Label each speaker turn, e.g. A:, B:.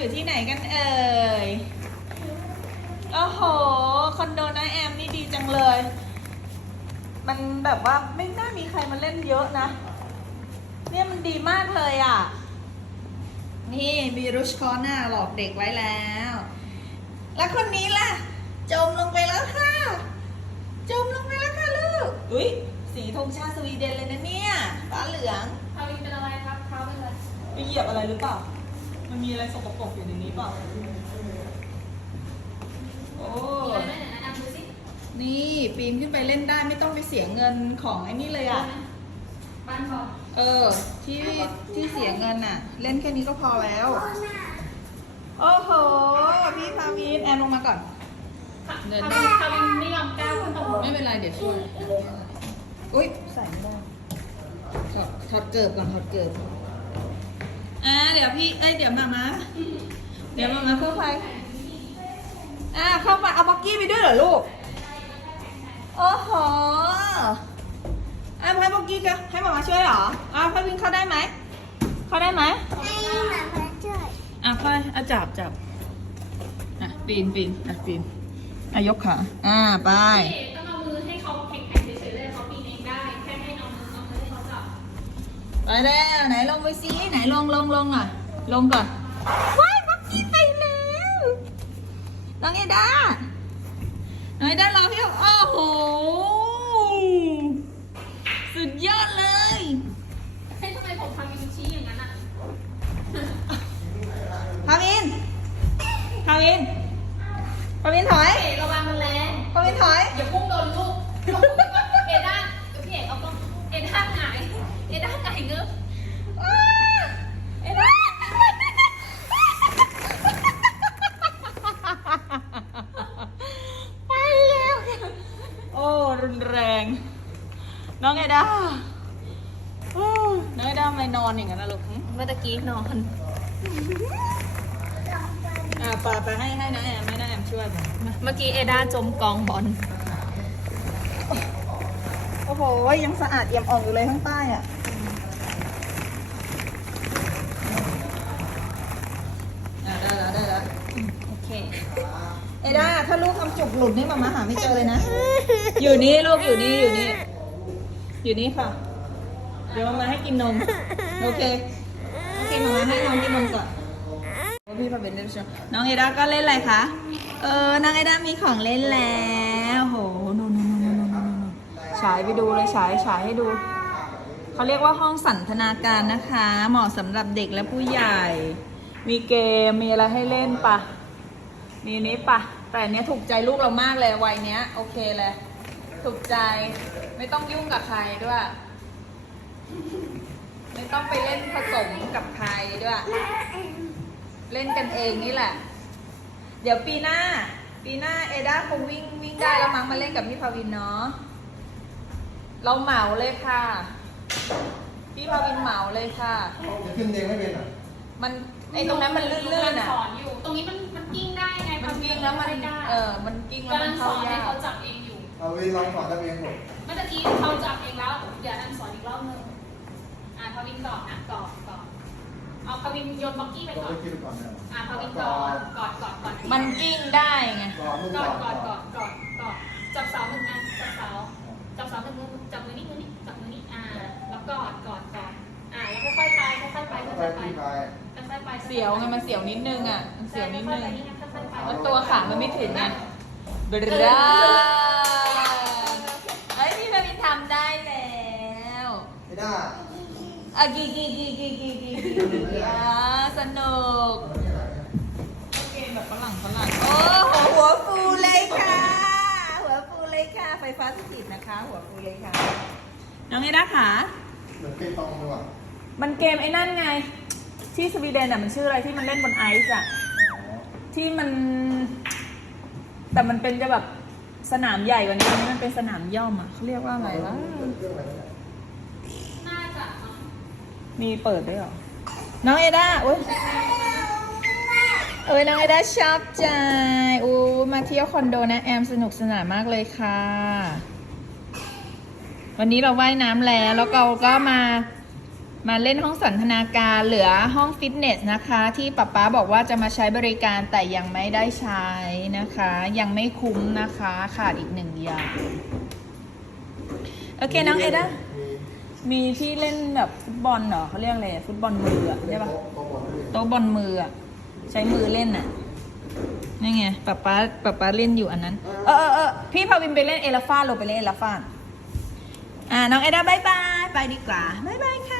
A: อยู่ที่ไหนกันเอ่ย โอ้โห คอนโดนะแอมนี่ดีจังเลย มันแบบว่าไม่น่ามีใครมาเล่นเยอะนะ เนี่ยมันดีมากเลยอะ นี่มีรุชคอน่าหลอกเด็กไว้แล้ว แล้วคนนี้ล่ะ จมลงไปแล้วค่ะ จมลงไปแล้วค่ะลูก อุ้ยสีธงชาติสวีเดนเลยนะเนี่ย ฟ้าเหลือง
B: ทาวินเป็นอะไรครับเท้าเป็นอะไร
A: ไปเหยียบอะไรหรือเปล่า มันมีอะไรสกปรกอยู่ในนี้เปล่าโอ้
B: มีอะไรไหมไหนแนะนำดูสิ
A: นี่ปีนขึ้นไปเล่นได้ไม่ต้องไปเสียเงินของไอ้นี่เลยอะ
B: บ้านบอก
A: เออ ที่ที่เสียเงินอะ เล่นแค่นี้ก็พอแล้ว โอ้โห พี่พาวินแอนลงมาก่อน เดิน
B: ทาวินทาวินไม่ยอมก้าวขึ้นตรง
A: ไม่เป็นไรเดี๋ยวช่วย อุ้ยใส่ไม่ได้ถอดถอดเกิบก่อนถอดเกิบ อ่าเดี๋ยวพี่เอ้ยเดี๋ยวมามาเดี๋ยวมามาเข้าไปอ่าเข้ามาเอาบ็อกกี้ไปด้วยเหรอลูกโอ้โหอ่าให้บ็อกกี้กันให้มามาช่วยเหรออ่าพี่วินเข้าได้ไหมเข้าได้ไหม
C: ให้หมามาช่วย
A: อะค่อยอะจับจับอะปีนปีนอะปีนอะยกขาอ่าไป
B: ไป
A: แล้วไหนลงไปซิไหนลงลงลงอะ ลงก่อนว้ายบักกี้ไปแล้วน้องเอดาน้องเอดารอพี่โอ้โหสุดยอดเลย
B: ให้ทำไมผมทาวินชี้อย่างนั้นอะ
A: พาวินพาวินพาวินถอย
B: เอ๋ระวังมันแรง
A: พาวินถอย
B: อย่าพุ่งโดนลูกเอด้าเดี๋ยวพี่เอกเอากล้องเอด้าหงายเอด้าหงายเงือบ
A: อ้าเอดาไปแล้วโอ้รุนแรง น้องเอดาโอ้น้องเอดาทำไมนอนอย่างนั้นนะลูกหึ
B: เมื่อตะกี้นอน
A: อ่าไปไปให้ให้นะแอมให้นะแอมช่วยไปมา
B: เมื่อกี้เอด้าจมกองบอล
A: โอ้โหยังสะอาดเอี่ยมอ่องอยู่เลยข้างใต้อะอ่าได้แล้วได้แล้วอืมโอเค เอด้าถ้าลูกทำจุกหลุดนี่มามาหาไม่เจอเลยนะ อยู่นี่ลูกอยู่นี่อยู่นี่ อยู่นี่ค่ะ เดี๋ยวมามาให้กินนม โอเค โอเคมามาให้น้องกินนมก่อนพี่พาเป็นเล่นชน้องเอด้าก็เล่นอะไรคะ เออ น้องเอด้ามีของเล่นแล้วโหนู่นนู่นนู่นนู่นนู่นนู่นฉายไปดูเลยฉายฉายให้ดู เขาเรียกว่าห้องสันทนาการนะคะ เหมาะสำหรับเด็กและผู้ใหญ่ มีเกม มีอะไรให้เล่นปะมีนี้ปะ แต่อันเนี้ยถูกใจลูกเรามากเลยวัยเนี้ย โอเคเลย ถูกใจ ไม่ต้องยุ่งกับใครด้วย ไม่ต้องไปเล่นผสมกับใครด้วย เล่นกันเองนี่แหละ เดี๋ยวปีหน้า ปีหน้าเอด้าคงวิ่งวิ่งได้แล้วมั้งมาเล่นกับพี่ภาวินเนาะ เราเหมาเลยค่ะ พี่ภาวินเหมาเลยค่ะ
D: จะขึ้นเองไม่เป็นอะ
A: มันไอตรงนั้นมันลื่นๆอะ
B: สอนอยู่ ตรงนี้มันมันกิ้งได้ไง
A: มันกิ้งแล้วมัน
B: ไได้
A: เออ มันกิ้งแล้ว
B: กำ
A: มั
B: ลั
A: น
B: งส
A: เข้า
B: อนให้
A: ยาก
B: เขาจับ เองอยู่
D: เอาวิลองสอนตัวเองหมด
B: เมื่อกี้เขาจับเองแล้ว เดี๋ยวอันสอนอีกรอบนึงอ่าพาวินก่อนนะก่อนก่อนเอาพาวินโยนบ็อกกี้ไป
D: ต้อง
B: ก่อ
D: ไป
B: น
D: คิดก่อนนะ
B: อ่าพาวินก่อนก่อนก่อนก่อน
A: มันกิ้งได้ไง
D: ก่อนลูก
B: ก่
D: ก่
B: อ
D: อนน
B: ก่อนก่อนก่อนก่อนจับเสาหนึ่งอันจับเสาจับเสาหนึ่งมือจับมือนี้มือนี้จับมือนี้อ่า แล้วกอดกอดกอดอ่าแล้วค่อยๆไปค่อยๆไป
D: ไป
B: ค่อยๆไป
D: ที่ไป
B: ค่อยๆไป
A: เสียวไงมันเสียวนิดนึงอะ มันเสียวนิดนึง
B: ค่อยๆไปนี่ไงค่อยๆไป
A: มันตัวขามันไม่ถึงไงบราเฮ้ยพี่ภาวินทำได้แล้ว
D: ไม่ได้
A: อะกีกีกีกีกีกีกีอ่าสนุกเกมแบบฝรั่งฝรั่งโอ้โหหัวฟูเลยค่ะ หัวฟูเลยค่ะ ไฟฟ้าสถิตนะคะ หัวฟูเลยค่ะ น้องเอด้าขา
D: เหมือนเปตองเลยว่ะ
A: มันเกมไอ้นั่นไง ที่สวีเดนอะมันชื่ออะไรที่มันเล่นบนไอซ์อะ ที่มัน แต่มันเป็นจะแบบสนามใหญ่กว่านี้อันนี้มันเป็นสนามย่อมอะเขาเรียกว่าอะไรวะ
B: น่าจะมั้ง
A: มีเปิดด้วยเหรอ น้องเอด้าโอ้ยเอ้ยน้องเอด้าชอบใจอู้มาเที่ยวคอนโดนะแอมสนุกสนานมากเลยค่ะ วันนี้เราว่ายน้ำแล้วแล้วเราก็มามาเล่นห้องสันทนาการเหลือห้องฟิตเนสนะคะ ที่ป๊าป๊าบอกว่าจะมาใช้บริการแต่ยังไม่ได้ใช้นะคะ ยังไม่คุ้มนะคะ ขาดอีกหนึ่งอย่าง โอเค น้องเอด้า
D: มี
A: ที่เล่นแบบฟุตบอลเหรอเขาเรียกอะไรฟุตบอลมืออะใช่ปะ
D: โต๊ะโตบอล
A: มืออะใช้มือเล่นอะนี่ไงป๊าป๊าป๊าป๊าเล่นอยู่อันนั้น เออเออเออพี่พาวินไปเล่นเอลฟานลงไปเล่นเอลฟาอ่าน้องเอดาบายบายไปดีกว่าบายบายค่ะ